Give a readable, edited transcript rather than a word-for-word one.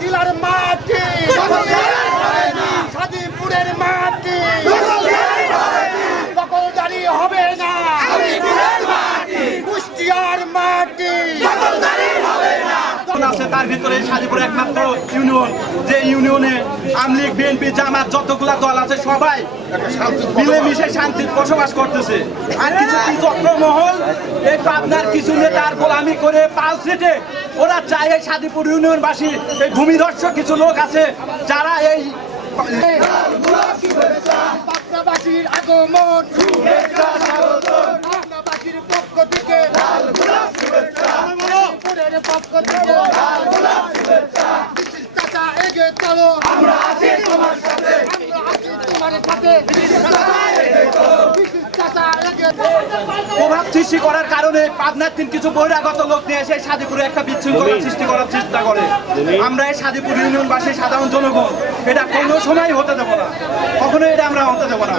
জেলার মাটি সাদিপুরের মাটি দখলদারি হবে না কুষ্টিয়ার মাটি আছে তার ভিতরে সাদিপুর একমাত্র ইউনিয়ন যে ইউনিয়নে আওয়ামী লীগ বিএনপি জামাত যতগুলা দল আছে সবাই মিলেমিশে শান্তি বসবাস করতেছে আর কিছু চক্রমহল এই পাবনার কিছু নেতার গোলামি করে পাল সেটে ওরা চায় এই সাদিপুর ইউনিয়নবাসী এই ভূমিদর্শক কিছু লোক আছে যারা এই পাবনাবাসীর আগমন পাবনাবাসীর পক্ষ থেকে সাদিপুরের পক্ষ থেকে চাচা এগিয়ে চলো আমরা আছি তোমার সাথে চাচা এগিয়ে প্রভাব সৃষ্টি করার কারণে পাবনার কিছু বহিরাগত লোক নিয়ে এসে সাদিপুরে একটা বিশৃঙ্খলা সৃষ্টি করার চেষ্টা করে আমরা এই সাদিপুর ইউনিয়নবাসী সাধারণ জনগণ এটা কোনো সময় হতে দেবো না কখনো এটা আমরা হতে দেবো না